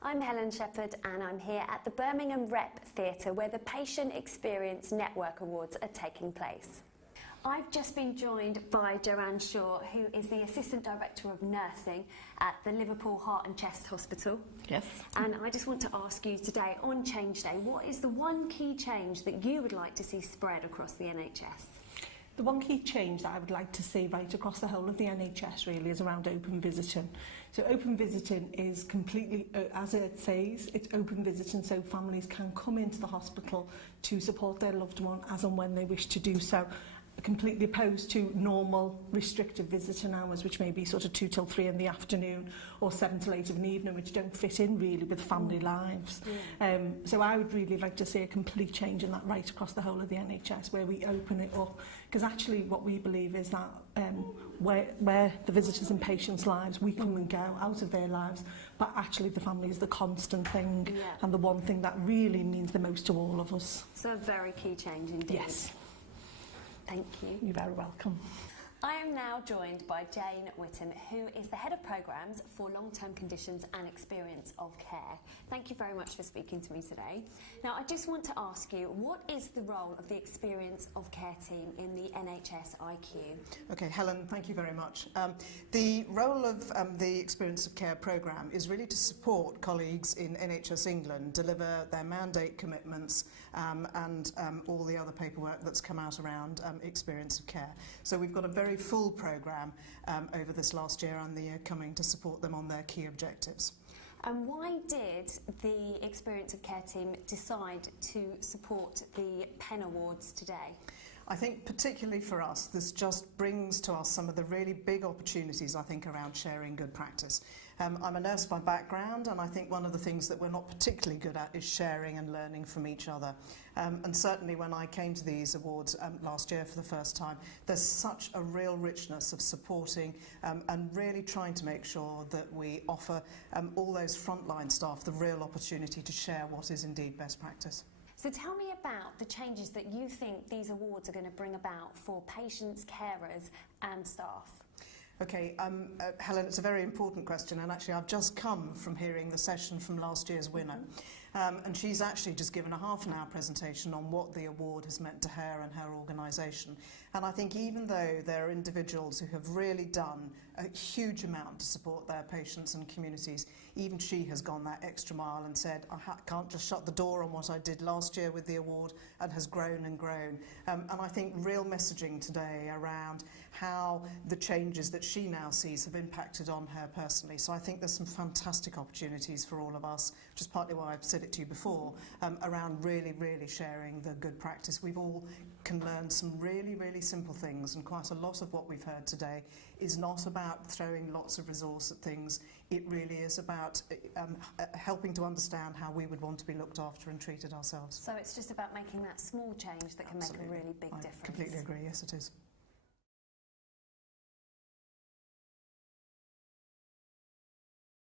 I'm Helen Shepherd and I'm here at the Birmingham Rep Theatre where the Patient Experience Network Awards are taking place. I've just been joined by Duran, who is the Assistant Director of Nursing at the Liverpool Heart and Chest Hospital. Yes. And I just want to ask you today, on Change Day, what is the one key change that you would like to see spread across the NHS? The one key change that I would like to see right across the whole of the NHS really is around open visiting. So open visiting is completely, as it says, it's open visiting so families can come into the hospital to support their loved one as and when they wish to do so. Completely opposed to normal restrictive visiting hours, which may be sort of 2 till 3 in the afternoon or 7 till 8 of an evening, which don't fit in really with family lives. Yeah. So I would really like to see a complete change in that right across the whole of the NHS, where we open it up, because actually what we believe is that where the visitors and patients' lives, we come and go out of their lives, but actually the family is the constant thing, and the one thing that really means the most to all of us. So a very key change indeed. Yes. Thank you. You're very welcome. I am now joined by Jane Witham, who is the Head of Programmes for Long-Term Conditions and Experience of Care. Thank you very much for speaking to me today. Now, I just want to ask you, what is the role of the Experience of Care team in the NHS IQ? Okay, Helen, thank you very much. The role of the Experience of Care programme is really to support colleagues in NHS England deliver their mandate commitments and all the other paperwork that's come out around Experience of Care. So we've got a very full programme over this last year and the year coming to support them on their key objectives. And why did the Experience of Care team decide to support the PEN Awards today? I think particularly for us, this just brings to us some of the really big opportunities, I think, around sharing good practice. I'm a nurse by background, and I think one of the things that we're not particularly good at is sharing and learning from each other. And certainly when I came to these awards last year for the first time, there's such a real richness of supporting and really trying to make sure that we offer all those frontline staff the real opportunity to share what is indeed best practice. So tell me about the changes that you think these awards are going to bring about for patients, carers and staff. Okay, Helen, it's a very important question, and actually I've just come from hearing the session from last year's winner. And she's actually just given a half-an-hour presentation on what the award has meant to her and her organisation. And I think even though there are individuals who have really done a huge amount to support their patients and communities, even she has gone that extra mile and said, I can't just shut the door on what I did last year with the award, and has grown and grown. And I think real messaging today around how the changes that she now sees have impacted on her personally. So I think there's some fantastic opportunities for all of us, which is partly why I've said it to you before, around really sharing the good practice. We've all can learn some really simple things, and quite a lot of what we've heard today is not about throwing lots of resource at things. It really is about helping to understand how we would want to be looked after and treated ourselves. So it's just about making that small change that can make a really big difference. I completely agree, yes it is.